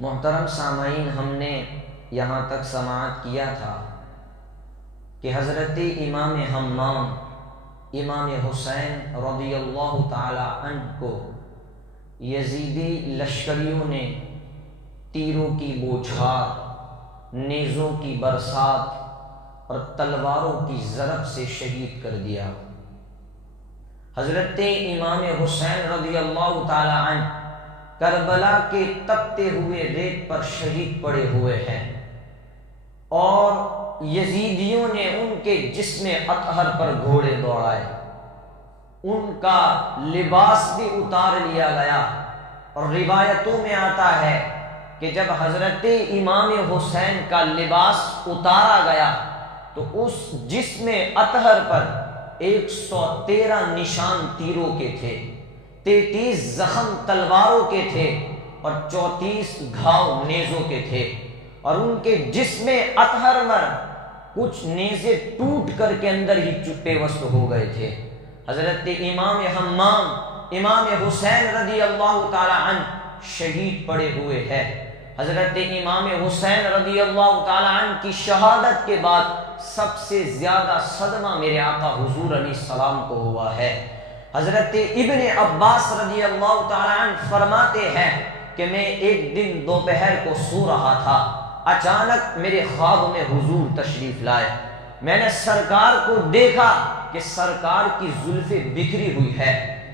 محترم سامعین، ہم نے یہاں تک سماعت کیا تھا کہ حضرت امام حمام امام حسین رضی اللہ تعالی عنہ کو یزیدی لشکریوں نے تیروں کی بوچھار، نیزوں کی برسات اور تلواروں کی ضرب سے شہید کر دیا۔ حضرت امام حسین رضی اللہ تعالی عنہ کربلا کے تپتے ہوئے ریت پر شہید پڑے ہوئے ہیں، اور یزیدیوں نے ان کے جسم اطہر پر گھوڑے دوڑائے، ان کا لباس بھی اتار لیا گیا۔ اور روایتوں میں آتا ہے کہ جب حضرت امام حسین کا لباس اتارا گیا تو اس جسم اطہر پر 113 نشان تیروں کے تھے، 33 زخم تلواروں کے تھے اور 34 گھاؤ نیزوں کے تھے، اور ان کے جسم اطہر پر کچھ نیزے ٹوٹ کر کے اندر ہی پیوست ہو گئے تھے۔ حضرت امام حمام امام حسین رضی اللہ تعالی عنہ شہید پڑے ہوئے ہیں۔ حضرت امام حسین رضی اللہ تعالی عنہ کی شہادت کے بعد سب سے زیادہ صدمہ میرے آقا حضور علیہ السلام کو ہوا ہے۔ حضرت ابن عباس رضی اللہ تعالی عنہ فرماتے ہیں کہ میں ایک دن دوپہر کو سو رہا تھا، اچانک میرے خواب میں حضور تشریف لائے۔ میں نے سرکار کو دیکھا کہ سرکار کی زلفیں بکھری ہوئی ہے،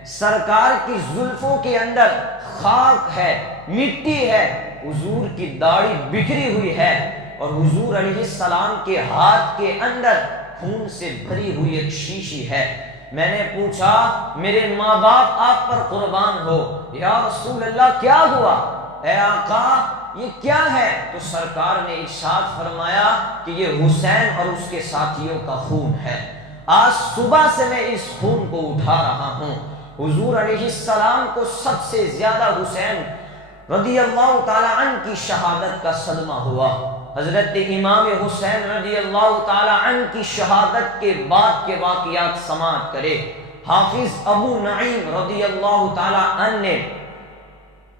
سرکار کی زلفوں کے اندر خاک ہے، مٹی ہے، حضور کی داڑھی بکھری ہوئی ہے، اور حضور علیہ السلام کے ہاتھ کے اندر خون سے بھری ہوئی ایک شیشی ہے۔ میں نے پوچھا میرے ماں باپ آپ پر قربان ہو، یا رسول اللہ کیا ہوا؟ اے آقا یہ کیا ہے؟ تو سرکار نے ارشاد فرمایا کہ یہ حسین اور اس کے ساتھیوں کا خون ہے، آج صبح سے میں اس خون کو اٹھا رہا ہوں۔ حضور علیہ السلام کو سب سے زیادہ حسین رضی اللہ تعالی عنہ کی شہادت کا صدمہ ہوا۔ حضرت امام حسین رضی اللہ تعالی عنہ کی شہادت کے بعد کے واقعات سماعت کرے۔ حافظ ابو نعیم رضی اللہ تعالی عنہ نے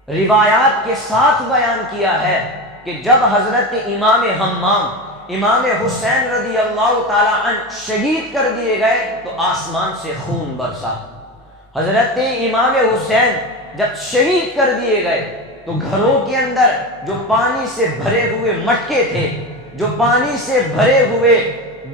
روایات کے ساتھ بیان کیا ہے کہ جب حضرت امام حمام امام حسین رضی اللہ تعالی عنہ شہید کر دیے گئے تو آسمان سے خون برسا۔ حضرت امام حسین جب شہید کر دیے گئے تو گھروں کے اندر جو پانی سے بھرے ہوئے مٹکے تھے، جو پانی سے بھرے ہوئے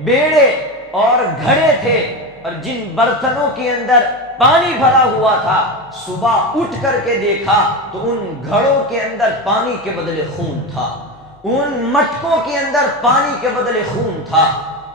بیڑے اور گھڑے تھے، اور جن برتنوں کے اندر پانی بھرا ہوا تھا، صبح اٹھ کر کے دیکھا تو ان گھڑوں کے اندر پانی کے بدلے خون تھا، ان مٹکوں کے اندر پانی کے بدلے خون تھا،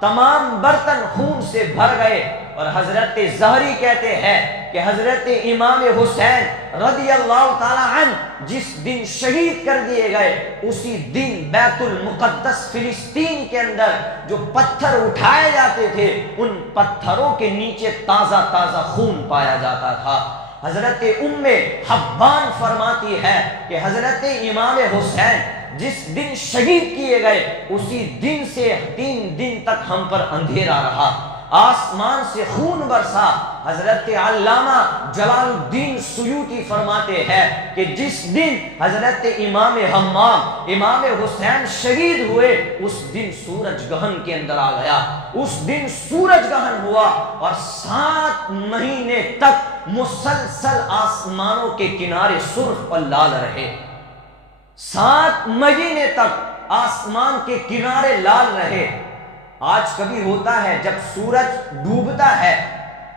تمام برتن خون سے بھر گئے۔ اور حضرت زہری کہتے ہیں کہ حضرت امام حسین رضی اللہ تعالی عنہ جس دن شہید کر دیے گئے اسی دن بیت المقدس فلسطین کے اندر جو پتھر اٹھائے جاتے تھے ان پتھروں کے نیچے تازہ تازہ خون پایا جاتا تھا۔ حضرت ام حبان فرماتی ہے کہ حضرت امام حسین جس دن شہید کیے گئے اسی دن سے 3 دن تک ہم پر اندھیرا رہا، آسمان سے خون برسا۔ حضرت علامہ جلال الدین سیوطی فرماتے ہیں کہ جس دن حضرت امام حمام امام حسین شہید ہوئے اس دن سورج گہن کے اندر آ گیا، اس دن سورج گہن ہوا، اور 7 مہینے تک مسلسل آسمانوں کے کنارے سرخ اور لال رہے۔ 7 مہینے تک آسمان کے کنارے لال رہے۔ آج کبھی ہوتا ہے جب سورج ڈوبتا ہے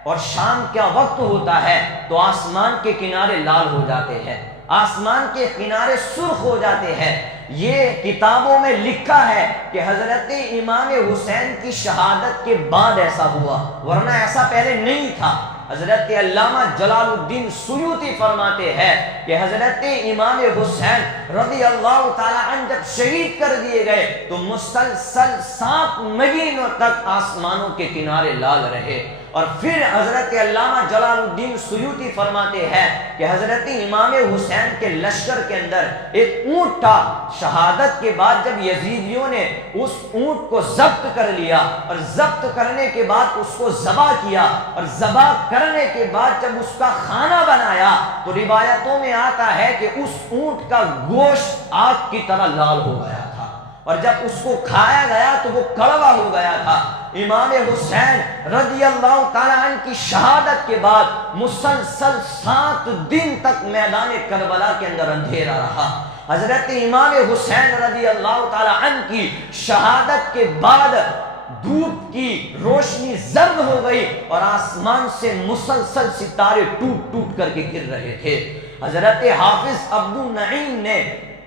اور شام کا وقت ہوتا ہے تو آسمان کے کنارے لال ہو جاتے ہیں، آسمان کے کنارے سرخ ہو جاتے ہیں۔ یہ کتابوں میں لکھا ہے کہ حضرت امام حسین کی شہادت کے بعد ایسا ہوا، ورنہ ایسا پہلے نہیں تھا۔ حضرت علامہ جلال الدین سیوطی فرماتے ہیں کہ حضرت امام حسین رضی اللہ تعالی عنہ جب شہید کر دیے گئے تو مسلسل 7 مہینوں تک آسمانوں کے کنارے لال رہے، اور پھر حضرت علامہ جلال الدین سیوطی فرماتے ہیں کہ حضرت امام حسین کے لشکر کے اندر ایک اونٹ تھا، شہادت کے بعد جب یزیدیوں نے اس اونٹ کو ضبط کر لیا اور ضبط کرنے کے بعد اس کو ذبح کیا اور ذبح کرنے کے بعد جب اس کا کھانا بنایا تو روایتوں میں آتا ہے کہ اس اونٹ کا گوشت آگ کی طرح لال ہو گیا تھا، اور جب اس کو کھایا گیا تو وہ کڑوا ہو گیا تھا۔ امام حسین رضی اللہ تعالیٰ عنہ کی شہادت کے بعد مسلسل 7 دن تک میدان کربلا کے اندر اندھیرا رہا۔ حضرت امام حسین رضی اللہ تعالیٰ عنہ کی شہادت کے بعد دھوپ کی روشنی زرد ہو گئی اور آسمان سے مسلسل ستارے ٹوٹ ٹوٹ کر کے گر رہے تھے۔ حضرت حافظ عبد النعیم نے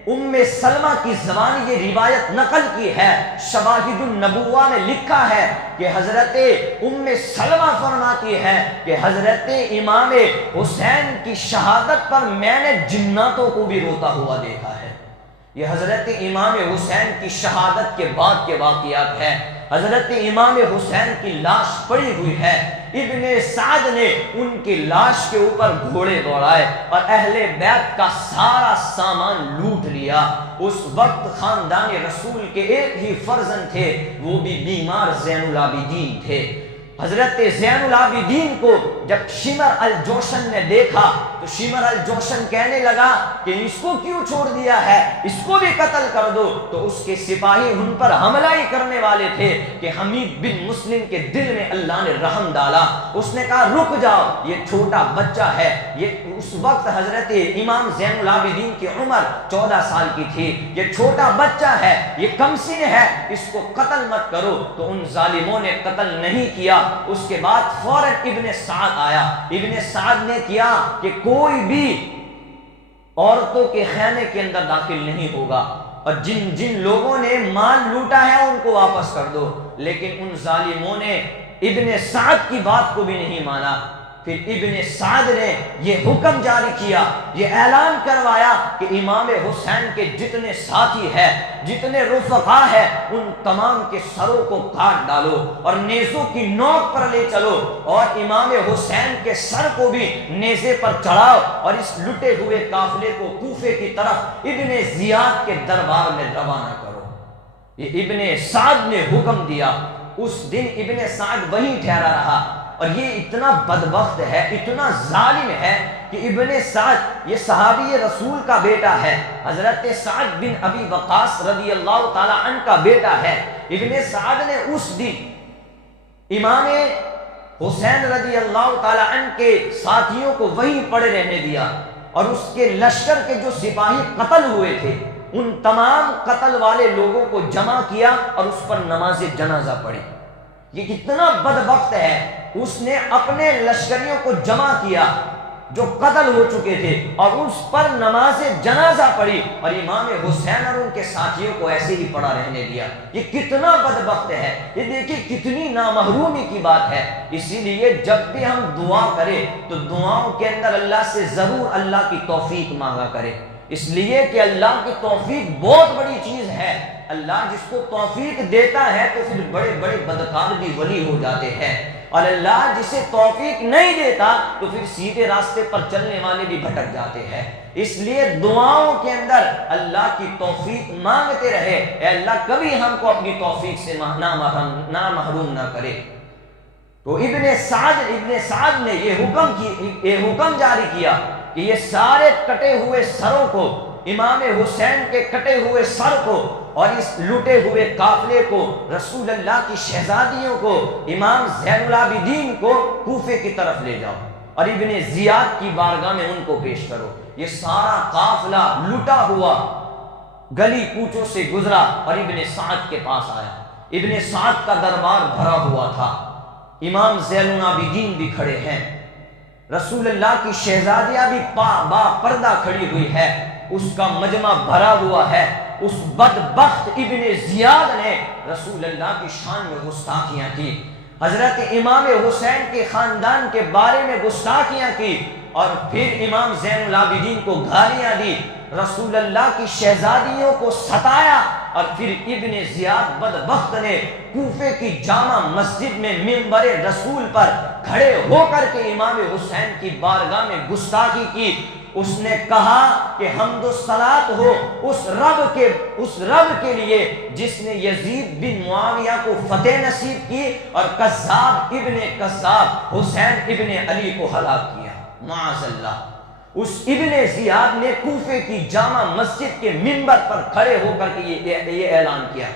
ام سلمہ کی زبان یہ روایت نقل کی ہے، شواہد النبوہ میں لکھا ہے کہ حضرت ام سلمہ فرماتی ہے کہ حضرت امام حسین کی شہادت پر میں نے جناتوں کو بھی روتا ہوا دیکھا ہے۔ یہ حضرت امام حسین کی شہادت کے بعد کے واقعات ہیں۔ حضرت امام حسین کی لاش پڑی ہوئی ہے، ابن سعد نے ان کی لاش کے اوپر گھوڑے دوڑائے اور اہل بیت کا سارا سامان لوٹ لیا۔ اس وقت خاندان رسول کے ایک ہی فرزند تھے، وہ بھی بیمار زین العابدین تھے۔ حضرت زین العابدین کو جب شمر الجوشن نے دیکھا تو شمر الجوشن کہنے لگا کہ اس کو کیوں چھوڑ دیا ہے، اس کو بھی قتل کر دو۔ تو اس کے سپاہی ان پر حملہ ہی کرنے والے تھے کہ حمید بن مسلم کے دل میں اللہ نے رحم ڈالا۔ اس نے کہا رک جاؤ، یہ چھوٹا بچہ ہے۔ یہ اس وقت حضرت امام زین العابدین کی عمر 14 سال کی تھی۔ یہ چھوٹا بچہ ہے، یہ کمسن ہے، اس کو قتل مت کرو۔ تو ان ظالموں نے قتل نہیں کیا۔ اس کے بعد فوراً ابن سعد آیا۔ ابن سعد نے کیا کہ کوئی بھی عورتوں کے خیمے کے اندر داخل نہیں ہوگا، اور جن جن لوگوں نے مال لوٹا ہے ان کو واپس کر دو۔ لیکن ان ظالموں نے ابن سعد کی بات کو بھی نہیں مانا۔ پھر ابن سعد نے یہ حکم جاری کیا، یہ اعلان کروایا کہ امام حسین کے جتنے ساتھی ہیں، جتنے رفقا ہیں، ان تمام کے سروں کو کاٹ ڈالو اور نیزوں کی نوک پر لے چلو، اور امام حسین کے سر کو بھی نیزے پر چڑھاؤ اور اس لٹے ہوئے قافلے کو کوفے کی طرف ابن زیاد کے دربار میں روانہ کرو۔ یہ ابن سعد نے حکم دیا۔ اس دن ابن سعد وہیں ٹھہرا رہا، اور یہ اتنا بدبخت ہے، اتنا ظالم ہے کہ ابن سعد یہ صحابی رسول کا بیٹا ہے، حضرت سعد بن ابی وقاص رضی اللہ تعالی عنہ کا بیٹا ہے۔ ابن سعد نے اس دن امام حسین رضی اللہ تعالی عنہ کے ساتھیوں کو وہیں پڑے رہنے دیا، اور اس کے لشکر کے جو سپاہی قتل ہوئے تھے ان تمام قتل والے لوگوں کو جمع کیا اور اس پر نماز جنازہ پڑھی۔ یہ کتنا بدبخت ہے، اس نے اپنے لشکریوں کو جمع کیا جو قتل ہو چکے تھے اور اس پر نماز جنازہ پڑھی، اور امام حسین اور ان کے ساتھیوں کو ایسے ہی پڑا رہنے دیا۔ یہ کتنا بدبخت ہے، یہ دیکھیں کتنی نامحرومی کی بات ہے۔ اسی لیے جب بھی ہم دعا کریں تو دعاؤں کے اندر اللہ سے ضرور اللہ کی توفیق مانگا کرے، اس لیے کہ اللہ کی توفیق بہت بڑی چیز ہے۔ اللہ جس کو توفیق دیتا ہے تو پھر بڑے بڑے بدکار بھی ولی ہو جاتے ہیں، اور اللہ جسے توفیق نہیں دیتا تو پھر سیدھے راستے پر چلنے والے بھی بھٹک جاتے ہیں۔ اس لیے دعاؤں کے اندر اللہ کی توفیق مانگتے رہے، اے اللہ کبھی ہم کو اپنی توفیق سے نہ محروم نہ کرے۔ تو ابن سعد نے یہ حکم جاری کیا کہ یہ سارے کٹے ہوئے سروں کو، امام حسین کے کٹے ہوئے سر کو اور اس لوٹے ہوئے قافلے کو، رسول اللہ کی شہزادیوں کو، امام زین العابدین کو کوفے کی طرف لے جاؤ اور ابن زیاد کی بارگاہ میں ان کو پیش کرو۔ یہ سارا قافلہ لٹا ہوا گلی کوچوں سے گزرا اور ابن سعد کے پاس آیا۔ ابن سعد کا دربار بھرا ہوا تھا، امام زین العابدین بھی کھڑے ہیں، رسول اللہ کی شہزادیاں بھی با پردہ کھڑی ہوئی ہے، اس کا مجمع بھرا ہوا ہے۔ اس بدبخت ابن زیاد نے رسول اللہ کی شان میں گستاخیاں کی، حضرت امام حسین کے خاندان کے بارے میں گستاخیاں کی، اور پھر امام زین العابدین کو گالیاں دی، رسول اللہ کی شہزادیوں کو ستایا، اور پھر ابن زیاد بدبخت نے کوفے کی جامع مسجد میں منبر رسول پر کھڑے ہو کر کے امام حسین کی بارگاہ میں گستاخی کی۔ اس نے کہا کہ حمد و صلات ہو اس رب کے لیے جس نے یزید بن معاویہ کو فتح نصیب کی اور کذاب ابن کذاب حسین ابن علی کو ہلاک کیا۔ معاذ اللہ، اس ابن زیاد نے کوفے کی جامع مسجد کے منبر پر کھڑے ہو کر کے یہ اعلان کیا۔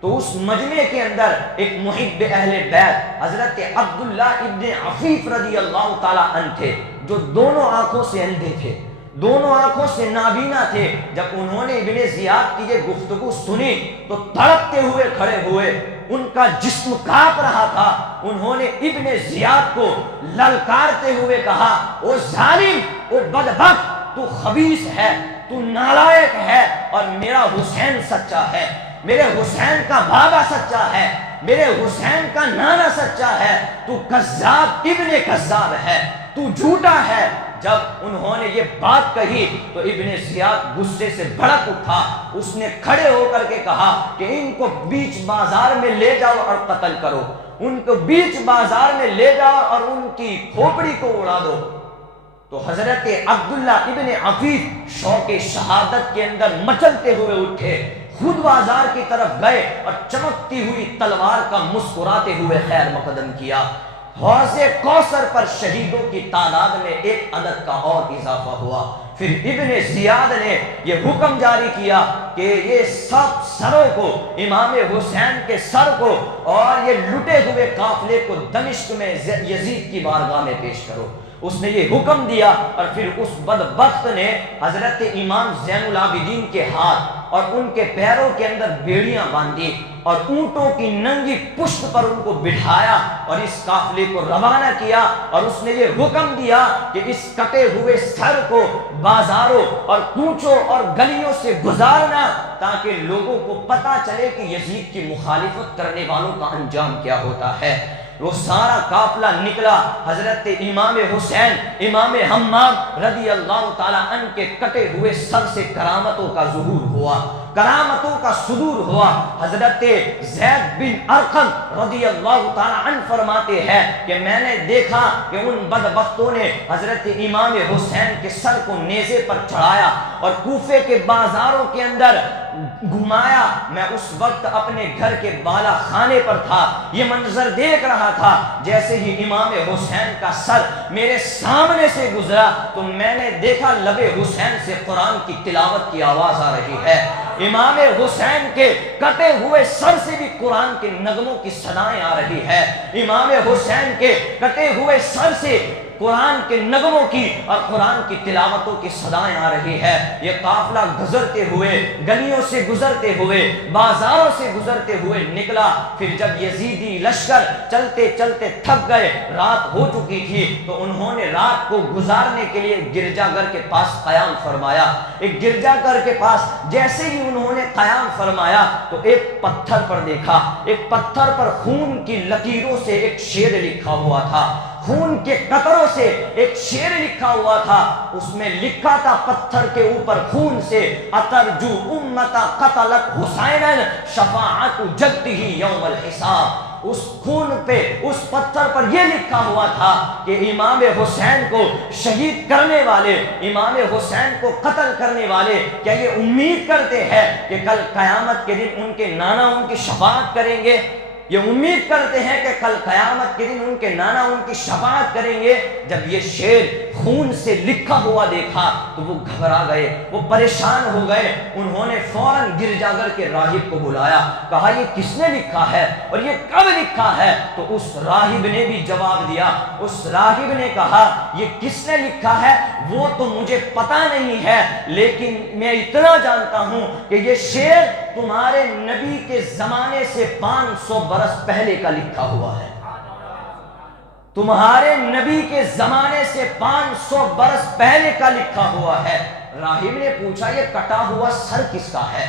تو اس مجمع کے اندر ایک محب اہل بیت حضرت عبداللہ ابن عفیف رضی اللہ تعالی عنہ تھے، جو دونوں آنکھوں سے اندھے تھے، دونوں آنکھوں سے نابینا تھے۔ جب انہوں نے ابن زیاد کی یہ گفتگو سنی تو تڑپتے ہوئے کھڑے ہوئے، ان کا جسم کانپ رہا تھا۔ انہوں نے ابن زیاد کو للکارتے ہوئے کہا، او ظالم، او بدبخت، تو خبیث ہے، تو نالائق ہے، اور میرا حسین سچا ہے، میرے حسین کا بابا سچا ہے، میرے حسین کا نانا سچا ہے، تو کذاب ابن کذاب ہے، تو جھوٹا ہے۔ جب انہوں نے یہ بات کہی تو ابن زیاد غصے سے بھڑک اٹھا۔ اس نے کھڑے ہو کر کے کہا کہ ان کو بیچ بازار میں لے جاؤ اور قتل کرو، ان کو بیچ بازار میں لے جاؤ اور ان کی کھوپڑی کو اڑا دو۔ تو حضرت عبداللہ ابن عفیف شوق شہادت کے اندر مچلتے ہوئے اٹھے، خود بازار کی طرف گئے اور چمکتی ہوئی تلوار کا مسکراتے ہوئے خیر مقدم کیا۔ حوض کوثر پر شہیدوں کی تعداد میں ایک عدد کا اور اضافہ ہوا۔ پھر ابن زیاد نے یہ حکم جاری کیا کہ یہ سب سروں کو، امام حسین کے سر کو اور یہ لٹے ہوئے قافلے کو دمشق میں یزید کی بارگاہ میں پیش کرو۔ اس نے یہ حکم دیا اور پھر اس بدبخت نے حضرت امام زین العابدین کے ہاتھ اور ان کے پیروں کے اندر بیڑیاں باندھی اور اونٹوں کی ننگی پشت پر ان کو بٹھایا اور اس قافلے کو روانہ کیا، اور اس نے یہ حکم دیا کہ اس کٹے ہوئے سر کو بازاروں اور کوچوں اور گلیوں سے گزارنا، تاکہ لوگوں کو پتہ چلے کہ یزید کی مخالفت کرنے والوں کا انجام کیا ہوتا ہے۔ وہ سارا قافلہ نکلا، حضرت امام حسین امام حمام رضی اللہ تعالی عنہ کے کٹے ہوئے سر سے کرامتوں کا ظہور ہوا، کرامتوں کا صدور ہوا۔ حضرت زید بن ارقم رضی اللہ تعالی عنہ فرماتے ہیں کہ میں نے دیکھا کہ ان بدبختوں نے حضرت امام حسین کے سر کو نیزے پر چڑھایا اور کوفے کے بازاروں کے اندر گھمایا۔ میں اس وقت اپنے گھر کے بالا خانے پر تھا، یہ منظر دیکھ رہا تھا۔ جیسے ہی امام حسین کا سر میرے سامنے سے گزرا تو میں نے دیکھا لب حسین سے قرآن کی تلاوت کی آواز آ رہی ہے۔ امام حسین کے کٹے ہوئے سر سے بھی قرآن کے نغموں کی صدائیں آ رہی ہے۔ امام حسین کے کٹے ہوئے سر سے قرآن کے نغموں کی اور قرآن کی تلاوتوں کی صدائیں آ رہی ہے۔ یہ قافلہ گزرتے ہوئے، گلیوں سے گزرتے ہوئے، بازاروں سے گزرتے ہوئے نکلا۔ پھر جب یزیدی لشکر چلتے چلتے تھک گئے، رات ہو چکی تھی، تو انہوں نے رات کو گزارنے کے لیے گرجا گھر کے پاس قیام فرمایا۔ ایک گرجا گھر کے پاس جیسے ہی انہوں نے قیام فرمایا تو ایک پتھر پر دیکھا، ایک پتھر پر خون کی لکیروں سے ایک شعر لکھا ہوا تھا، خون کے قطروں سے ایک شعر لکھا ہوا تھا۔ اس میں لکھا تھا پتھر کے اوپر خون سے، اترجو امتا قتلت حسینا شفاعت جدہ یوم الحساب۔ اس خون پہ، اس پتھر پر یہ لکھا ہوا تھا کہ امام حسین کو شہید کرنے والے، امام حسین کو قتل کرنے والے کیا یہ امید کرتے ہیں کہ کل قیامت کے دن ان کے نانا ان کی شفاعت کریں گے؟ یہ امید کرتے ہیں کہ کل قیامت کے دن ان کے نانا ان کی شفاعت کریں گے؟ جب یہ شعر خون سے لکھا ہوا دیکھا تو وہ گھبرا گئے، وہ پریشان ہو گئے۔ انہوں نے فوراً گرجا گھر کے راہب کو بلایا، کہا یہ کس نے لکھا ہے اور یہ کب لکھا ہے؟ تو اس راہب نے بھی جواب دیا۔ اس راہب نے کہا یہ کس نے لکھا ہے وہ تو مجھے پتا نہیں ہے، لیکن میں اتنا جانتا ہوں کہ یہ شعر تمہارے نبی کے زمانے سے 500 برس پہلے کا لکھا ہوا ہے۔ تمہارے نبی کے زمانے سے 500 برس پہلے کا لکھا ہوا ہے۔ راہب نے پوچھا یہ کٹا ہوا سر کس کا ہے؟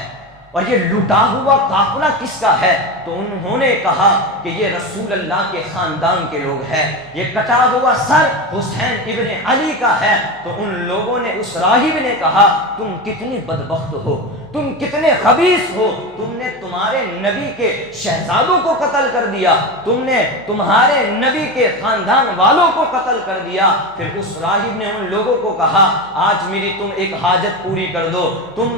اور یہ لٹا ہوا قافلہ کس کا ہے؟ تو انہوں نے کہا کہ یہ رسول اللہ کے خاندان کے لوگ ہیں، یہ کٹا ہوا سر حسین ابن علی کا ہے۔ تو ان لوگوں نے، اس راہب نے کہا تم کتنی بدبخت ہو، تم کتنے خبیث ہو، تم نے تمہارے نبی کے شہزادوں کو قتل کر دیا، تم نے تمہارے نبی کے خاندان والوں کو قتل کر دیا۔ پھر اس راہب نے ان لوگوں کو کہا آج میری تم ایک حاجت پوری کر دو، تم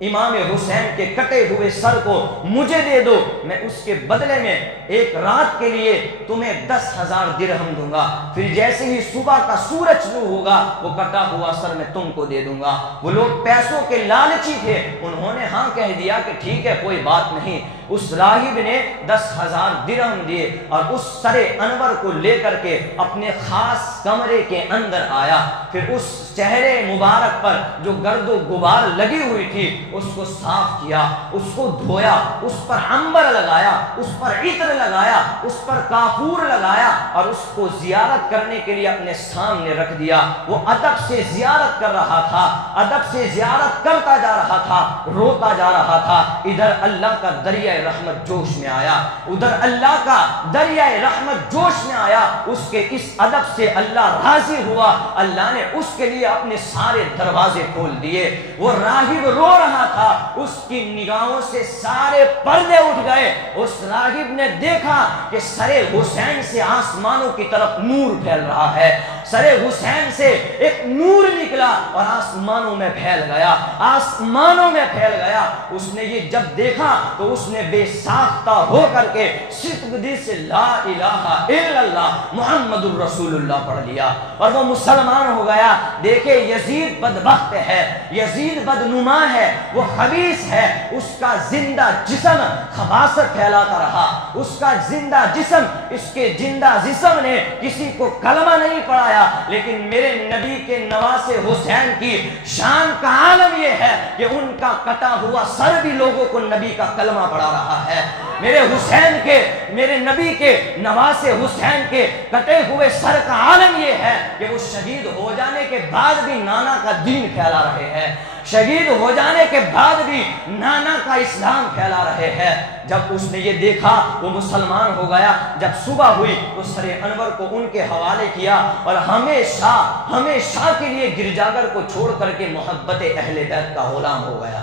امام حسین کے کٹے ہوئے سر کو مجھے دے دو، میں اس کے بدلے میں ایک رات کے لیے تمہیں 10,000 درہم دوں گا، پھر جیسے ہی صبح کا سورج طلوع ہوگا وہ کٹا ہوا سر میں تم کو دے دوں گا۔ وہ لوگ پیسوں کے لالچی تھے، انہوں نے ہاں کہہ دیا کہ ٹھیک ہے کوئی بات نہیں۔ اس راہب نے 10,000 درہم دیے اور اس سر انور کو لے کر کے اپنے خاص کمرے کے اندر آیا، پھر اس چہرے مبارک پر جو گرد و غبار لگی ہوئی تھی اس کو صاف کیا، اس کو دھویا، اس پر عنبر لگایا، اس پر عطر لگایا، اس پر کافور لگایا اور اس کو زیارت کرنے کے لیے اپنے سامنے رکھ دیا۔ وہ ادب سے زیارت کر رہا تھا، ادب سے زیارت کرتا جا رہا تھا، روتا جا رہا تھا۔ ادھر اللہ کا دریائے رحمت جوش میں آیا، ادھر اللہ کا دریائے رحمت جوش میں آیا۔ اس کے اس ادب سے اللہ راضی ہوا، اللہ نے اس کے لیے اپنے سارے دروازے کھول دیے۔ وہ راہب رو رہا تھا، اس کی نگاہوں سے سارے پردے اٹھ گئے۔ اس راہب نے دیکھا کہ سر حسین سے آسمانوں کی طرف نور پھیل رہا ہے، سر حسین سے ایک نور نکلا اور آسمانوں میں پھیل گیا، آسمانوں میں پھیل گیا۔ اس نے یہ جب دیکھا تو اس نے بے ساختہ ہو کر کے صدق دل سے لا الہ الا اللہ محمد الرسول اللہ پڑھ لیا اور وہ مسلمان ہو گیا۔ دیکھیں یزید بدبخت ہے، یزید بدنما ہے، وہ خبیث ہے، اس کا زندہ جسم خباثت پھیلاتا رہا، اس کا زندہ جسم، اس کے زندہ جسم نے کسی کو کلمہ نہیں پڑھایا، لیکن میرے نبی کے نواسے حسین کی شان کا عالم یہ ہے کہ ان کا کٹا ہوا سر بھی لوگوں کو نبی کا کلمہ پڑھا رہا ہے۔ میرے حسین کے، میرے نبی کے نواسے حسین کے کٹے ہوئے سر کا عالم یہ ہے کہ وہ شہید ہو جانے کے بعد بھی نانا کا دین پھیلا رہے ہیں، شہید ہو جانے کے بعد بھی نانا کا اسلام پھیلا رہے ہیں۔ جب اس نے یہ دیکھا وہ مسلمان ہو گیا۔ جب صبح ہوئی تو سر انور کو ان کے حوالے کیا اور ہمیشہ ہمیشہ کے لیے گرجاگھر کو چھوڑ کر کے محبت اہل بیت کا غلام ہو گیا،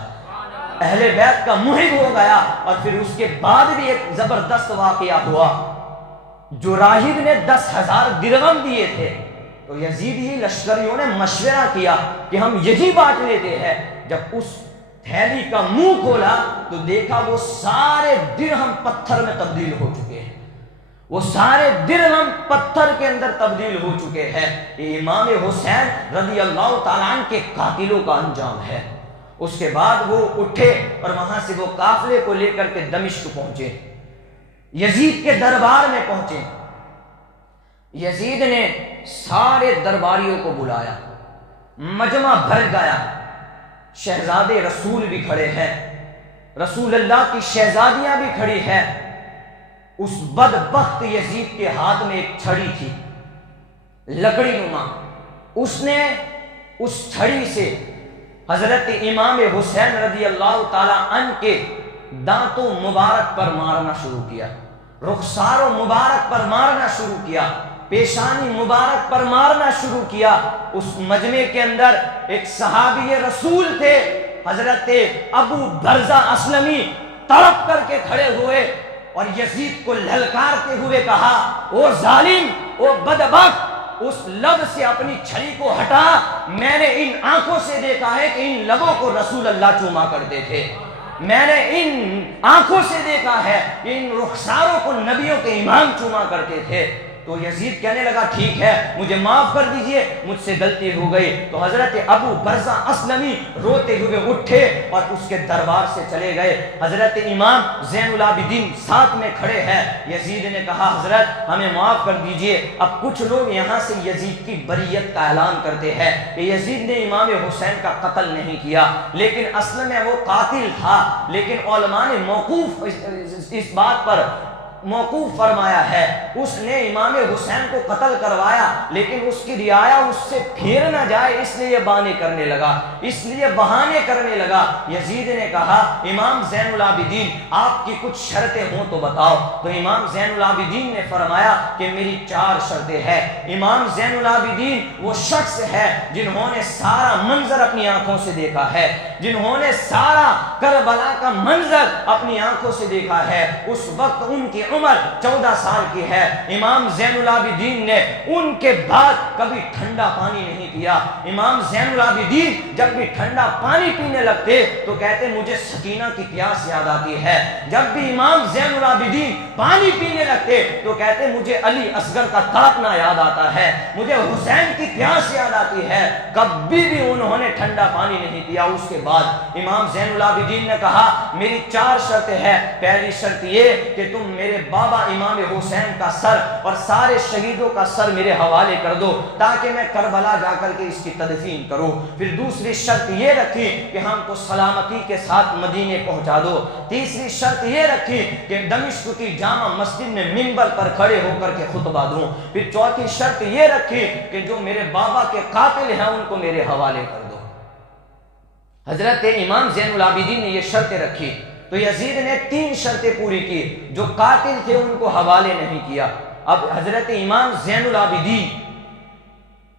اہل بیت کا محب ہو گیا۔ اور پھر اس کے بعد بھی ایک زبردست واقعہ ہوا۔ جو راہب نے 10,000 درہم دیے تھے تو یزیدی لشکریوں نے مشورہ کیا کہ ہم یہی بانٹ لیتے ہیں۔ جب اس تھیلی کا منہ کھولا تو دیکھا وہ سارے درہم پتھر میں تبدیل ہو چکے ہیں، وہ سارے درہم پتھر کے اندر تبدیل ہو چکے ہیں۔ یہ امام حسین رضی اللہ تعالیٰ عنہ کے قاتلوں کا انجام ہے۔ اس کے بعد وہ اٹھے اور وہاں سے وہ قافلے کو لے کر کے دمشق پہنچے، یزید کے دربار میں پہنچے۔ یزید نے سارے درباریوں کو بلایا، مجمع بھر گیا، شہزادے رسول بھی کھڑے ہیں، رسول اللہ کی شہزادیاں بھی کھڑی ہیں۔ اس بدبخت یزید کے ہاتھ میں ایک چھڑی تھی لکڑی نما، اس نے اس چھڑی سے حضرت امام حسین رضی اللہ تعالی عنہ کے دانتوں مبارک پر مارنا شروع کیا، رخسار و مبارک پر مارنا شروع کیا، پیشانی مبارک پر مارنا شروع کیا۔ اس مجمع کے اندر ایک صحابی رسول تھے حضرت ابو برزہ اسلمی، تڑپ کر کے کھڑے ہوئے اور یزید کو للکارتے ہوئے کہا او ظالم، او بدبخت، اس لب سے اپنی چھری کو ہٹا، میں نے ان آنکھوں سے دیکھا ہے کہ ان لبوں کو رسول اللہ چوما کرتے تھے، میں نے ان آنکھوں سے دیکھا ہے کہ ان رخساروں کو نبیوں کے امام چوما کرتے تھے۔ تو یزید کہنے لگا ٹھیک ہے مجھے معاف کر دیجئے، مجھ سے غلطی ہو گئی۔ تو حضرت ابو برزہ اسلمی روتے ہوئے اٹھے اور اس کے دربار سے چلے گئے۔ حضرت امام زین العابدین ساتھ میں کھڑے ہیں۔ یزید نے کہا حضرت ہمیں معاف کر دیجئے۔ اب کچھ لوگ یہاں سے یزید کی بریت کا اعلان کرتے ہیں کہ یزید نے امام حسین کا قتل نہیں کیا، لیکن اصل میں وہ قاتل تھا، لیکن علماء نے موقوف اس بات پر موقوف فرمایا ہے، اس نے امام حسین کو قتل کروایا، لیکن اس کی رعایا اس سے پھیر نہ جائے اس لیے بہانے کرنے لگا۔ یزید نے کہا امام زین العابدین آپ کی کچھ شرطیں ہوں تو بتاؤ۔ تو امام زین العابدین نے فرمایا کہ میری 4 شرطیں ہیں۔ امام زین العابدین وہ شخص ہے جنہوں نے سارا منظر اپنی آنکھوں سے دیکھا ہے، جنہوں نے سارا کربلا کا منظر اپنی آنکھوں سے دیکھا ہے۔ اس وقت ان کی عمر 14 سال کی ہے۔ امام زین العابدین نے ان کے بعد کبھی ٹھنڈا پانی نہیں پیا۔ امام زین العابدین جب بھی ٹھنڈا پانی پینے لگتے تو کہتے مجھے سکینہ کی پیاس یاد آتی ہے۔ جب بھی امام زین العابدین پانی پینے لگتے تو کہتے مجھے علی اصغر کا تڑپنا یاد آتا ہے، مجھے حسین کی پیاس یاد آتی ہے۔ کبھی بھی انہوں نے ٹھنڈا پانی نہیں پیا۔ اس کے بعد امام زین العابدین نے کہا میری 4 شرطیں ہیں۔ پہلی شرط یہ کہ تم میرے بابا امام حسین کا سر اور سارے شہیدوں کا سر میرے حوالے کر دو تاکہ میں کربلا جا کر کے اس کی تدفین کروں۔ پھر دوسری شرط یہ رکھی کہ ہم کو سلامتی کے ساتھ مدینے پہنچا دو۔ تیسری شرط یہ رکھی کہ دمشق کی جامع مسجد میں منبر پر کھڑے ہو کر کے خطبہ دوں۔ پھر چوتھی شرط یہ رکھی کہ جو میرے بابا کے قاتل ہیں ان کو میرے حوالے کر دو۔ حضرت امام زین العابدین نے یہ شرطیں رکھی تو یزید نے 3 شرطیں پوری کی، جو قاتل تھے ان کو حوالے نہیں کیا۔ اب حضرت امام زین العابدین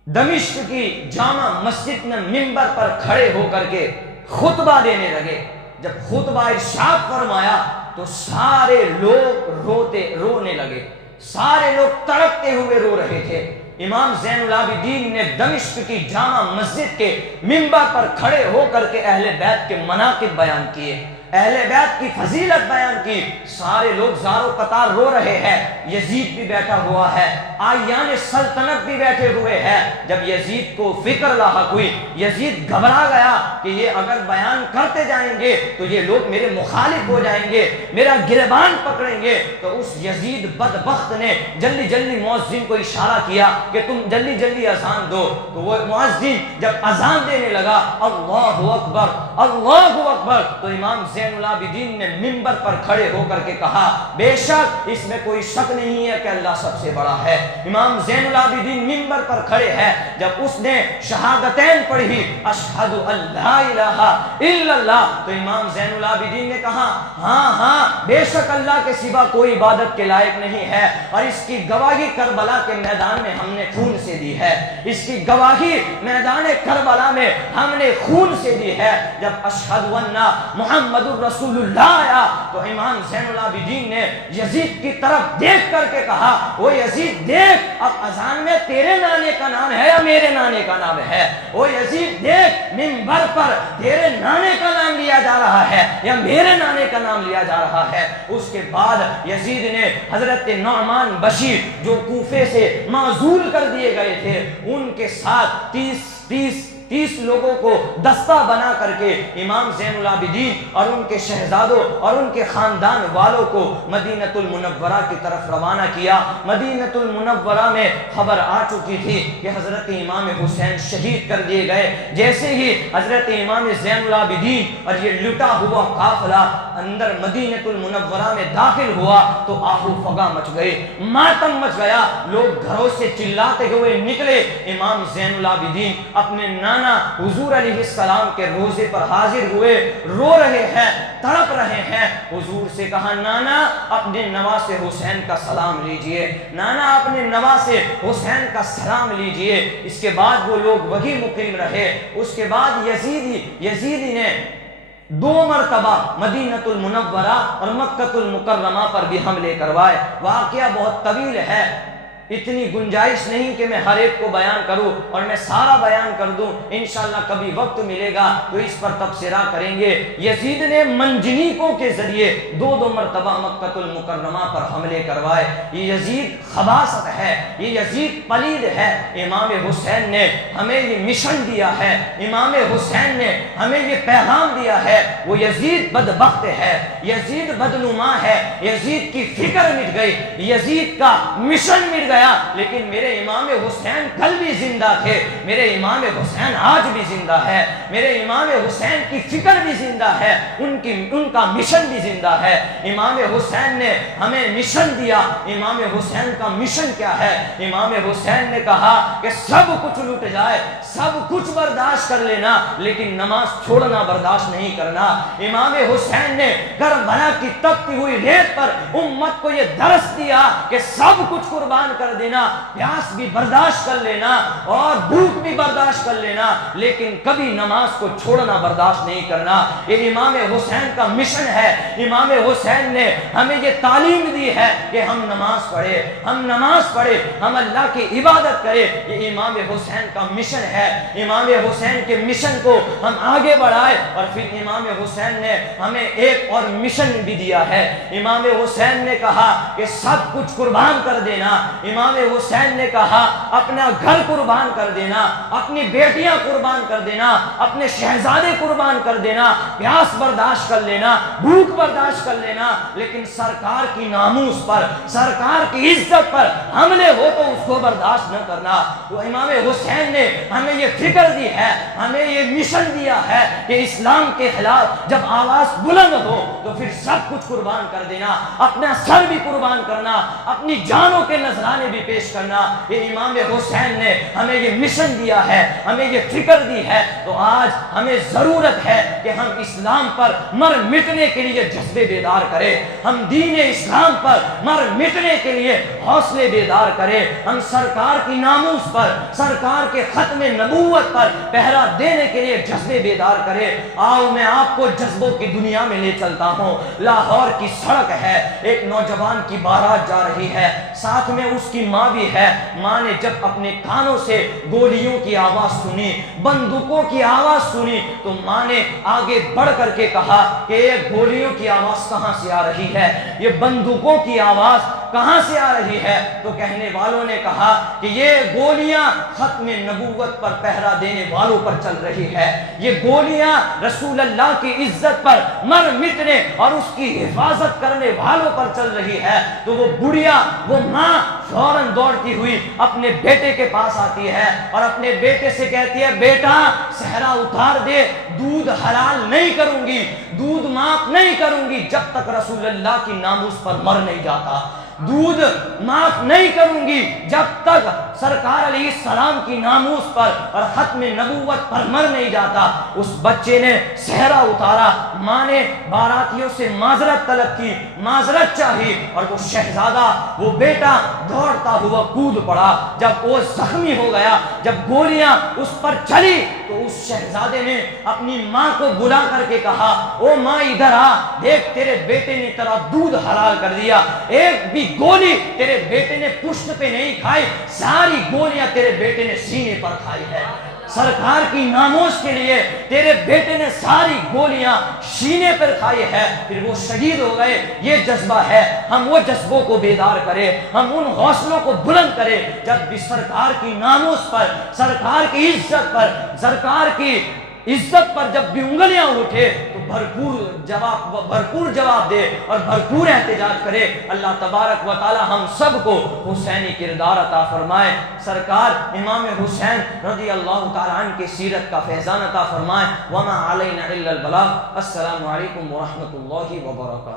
دمشق کی جامع مسجد میں منبر پر کھڑے ہو کر کے خطبہ دینے لگے۔ جب خطبہ ارشاد فرمایا تو سارے لوگ رونے لگے، سارے لوگ تڑپتے ہوئے رو رہے تھے۔ امام زین العابدین نے دمشق کی جامع مسجد کے منبر پر کھڑے ہو کر کے اہل بیت کے مناقب بیان کیے، اہل بیت کی فضیلت بیان کی۔ سارے لوگ زارو قطار رو رہے ہیں، یزید بھی بیٹھا ہوا ہے، آئیان سلطنت بھی بیٹھے ہوئے ہیں۔ جب یزید کو فکر لاحق ہوئی، یزید گھبرا گیا کہ یہ اگر بیان کرتے جائیں گے تو یہ لوگ میرے مخالف ہو جائیں گے، میرا گریبان پکڑیں گے۔ تو اس یزید بدبخت نے جلدی جلدی مؤذن کو اشارہ کیا کہ تم جلدی جلدی اذان دو۔ تو وہ مؤذن جب اذان دینے لگا اللہ اکبر اللہ اکبر، تو امام زین العابدین نے منبر پر کھڑے ہو کر کے کہا بے شک اس میں کوئی شک نہیں ہے کہ اللہ سب سے بڑا ہے۔ امام زین العابدین منبر پر کھڑے ہیں، جب اس نے شہادتین پڑھی اشہد ان لا الہ الا اللہ، تو امام زین العابدین نے کہا ہاں بے شک اللہ کے سوا کوئی عبادت کے لائق نہیں ہے، اور اس کی گواہی کربلا کے میدان میں ہم نے خون سے دی ہے، اس کی گواہی میدان کربلا میں ہم نے خون سے دی ہے۔ جب اشہد ان محمد رسول اللہ آیا تو امام زین العابدین نے یزید کی طرف دیکھ کر کے کہا وہ یزید دیکھ اب اذان میں تیرے نانے کا نام ہے یا میرے نانے کا نام ہے؟ وہ یزید دیکھ منبر پر تیرے نانے کا نام لیا جا رہا ہے یا میرے نانے کا نام لیا جا رہا ہے؟ اس کے بعد یزید نے حضرت نعمان بشیر جو کوفے سے معزول کر دیے گئے تھے ان کے ساتھ 30 لوگوں کو دستہ بنا کر کے امام زین العابدین اور ان کے شہزادوں اور ان کے خاندان والوں کو مدینۃ المنورہ کی طرف روانہ کیا۔ مدینۃ المنورہ میں خبر آ چکی تھی کہ حضرت امام حسین شہید کر دیے گئے۔ جیسے ہی حضرت امام زین العابدین اور یہ لٹا ہوا قافلہ اندر مدینۃ المنورہ میں داخل ہوا تو آہو فغاں مچ گئے، ماتم مچ گیا، لوگ گھروں سے چلاتے ہوئے نکلے۔ امام زین العابدین اپنے نانا حضور علیہ السلام کے روزے پر حاضر ہوئے، رو رہے ہیں، تڑپ رہے ہیں۔ حضور سے کہا نانا اپنے نواسے حسین کا سلام لیجئے، نانا اپنے نواسے حسین کا سلام لیجئے۔ اس کے بعد وہ لوگ وہی مقیم رہے۔ اس کے بعد یزیدی نے 2 مرتبہ مدینۃ المنورہ اور مکہ المکرمہ پر بھی حملے کروائے۔ واقعہ بہت طویل ہے، اتنی گنجائش نہیں کہ میں ہر ایک کو بیان کروں اور میں سارا بیان کر دوں۔ انشاءاللہ کبھی وقت ملے گا تو اس پر تبصرہ کریں گے۔ یزید نے منجنیقوں کے ذریعے 2 مرتبہ مکہ المکرمہ پر حملے کروائے۔ یہ یزید خباثت ہے، یہ یزید پلید ہے۔ امام حسین نے ہمیں یہ مشن دیا ہے، امام حسین نے ہمیں یہ پیغام دیا ہے۔ وہ یزید بدبخت ہے، یزید بدنما ہے، یزید کی فکر مٹ گئی، یزید کا مشن مٹ گیا۔ گیا لیکن میرے امام حسین کل بھی زندہ تھے، میرے امام حسین آج بھی زندہ ہے، میرے امام حسین کی فکر بھی زندہ ہے، ان کا مشن بھی زندہ ہے۔ امام حسین نے ہمیں مشن دیا۔ امام حسین کا مشن کیا ہے؟ امام حسین نے کہا کہ سب کچھ لٹ جائے، سب کچھ برداشت کر لینا، لیکن نماز چھوڑنا برداشت نہیں کرنا۔ امام حسین نے کربلا کی تپتی ہوئی ریت پر امت کو یہ درس دیا کہ سب کچھ قربان کر دینا، پیاس بھی برداشت کر لینا اور بھوک بھی برداشت کر لینا، لیکن کبھی نماز کو چھوڑنا برداشت نہیں کرنا۔ یہ امام حسین کا مشن ہے۔ امام حسین نے ہمیں یہ تعلیم دی ہے کہ ہم نماز پڑھے، ہم اللہ کی عبادت کرے۔ یہ امام حسین کا مشن ہے۔ امام حسین کے مشن کو ہم آگے بڑھائے، اور پھر امام حسین نے ہمیں ایک اور مشن بھی دیا ہے۔ امام حسین نے کہا کہ سب کچھ قربان کر دینا۔ امام حسین نے کہا اپنا گھر قربان کر دینا، اپنی بیٹیاں قربان کر دینا، اپنے شہزادے قربان کر دینا، پیاس برداشت کر لینا، بھوک برداشت کر لینا، لیکن سرکار کی ناموس پر، سرکار کی عزت پر حملے ہو تو اس کو برداشت نہ کرنا۔ تو امام حسین نے ہمیں یہ فکر دی ہے، ہمیں یہ مشن دیا ہے کہ اسلام کے خلاف جب آواز بلند ہو تو پھر سب کچھ قربان کر دینا، اپنا سر بھی قربان کرنا، اپنی جانوں کے نذرانے بھی پیش کرنا۔ یہ امام حسین نے ہمیں یہ مشن دیا ہے، ہمیں یہ فکر دی ہے۔ تو آج ہمیں ضرورت ہے کہ ہم اسلام پر مر مٹنے کے لیے جذبے بیدار کریں، ہم دین اسلام پر مر مٹنے کے لیے حوصلے بیدار کریں، ہم سرکار کی ناموس پر، سرکار کے ختم نبوت پر پہرا دینے کے لیے جذبے بیدار کریں۔ آؤ میں آپ کو جذبوں کی دنیا میں لے چلتا ہوں۔ لاہور کی سڑک ہے، ایک نوجوان کی بارات جا رہی ہے، ساتھ میں اس کی ماں بھی ہے۔ ماں نے جب اپنے کانوں سے گولیوں کی آواز سنی، بندوقوں کی آواز سنی، تو ماں نے آگے بڑھ کر کے کہا کہ یہ گولیوں کی آواز کہاں سے آ رہی ہے، یہ بندوقوں کی آواز کہاں سے آ رہی ہے؟ تو کہنے والوں نے کہا کہ یہ گولیاں ختم نبوت پر پہرا دینے والوں پر چل رہی ہے، یہ گولیاں رسول اللہ کی عزت پر مر مٹنے اور اس کی حفاظت کرنے والوں پر چل رہی ہے۔ تو وہ بڑھیا، وہ ماں فوراً دوڑتی ہوئی اپنے بیٹے کے پاس آتی ہے اور اپنے بیٹے سے کہتی ہے بیٹا صحرا اتار دے، دودھ حلال نہیں کروں گی، دودھ معاف نہیں کروں گی جب تک رسول اللہ کی ناموس پر مر نہیں جاتا، دودھ معاف نہیں کروں گی جب تک سرکار علیہ السلام کی ناموس پر اور ختم نبوت پر مر نہیں جاتا۔ اس بچے نے صحرا اتارا، ماں نے باراتیوں سے معذرت طلب کی، معذرت چاہی، اور وہ شہزادہ، وہ بیٹا دوڑتا ہوا کود پڑا۔ جب وہ زخمی ہو گیا، جب گولیاں اس پر چلی، تو اس شہزادے نے اپنی ماں کو بلا کر کے کہا او ماں ادھر آ، دیکھ تیرے بیٹے نے تیرا دودھ حلال کر دیا، ایک بھی گولی تیرے بیٹے نے پشت پہ نہیں کھائی، ساری گولیاں تیرے بیٹے نے سینے پر کھائی ہے۔ سرکار کی ناموس کے لیے تیرے بیٹے نے ساری گولیاں سینے پر کھائی ہے، پھر وہ شہید ہو گئے۔ یہ جذبہ ہے، ہم وہ جذبوں کو بیدار کریں، ہم ان حوصلوں کو بلند کریں۔ جب بھی سرکار کی ناموس پر، سرکار کی عزت پر، سرکار کی عزت پر جب بھی انگلیاں اٹھے تو بھرپور جواب دے اور بھرپور احتجاج کرے۔ اللہ تبارک و تعالی ہم سب کو حسینی کردار عطا فرمائے، سرکار امام حسین رضی اللہ تعالی عنہ کی سیرت کا فیضان عطا فرمائے۔ وما علینا الا البلاغ۔ السلام علیکم ورحمۃ اللہ وبرکاتہ۔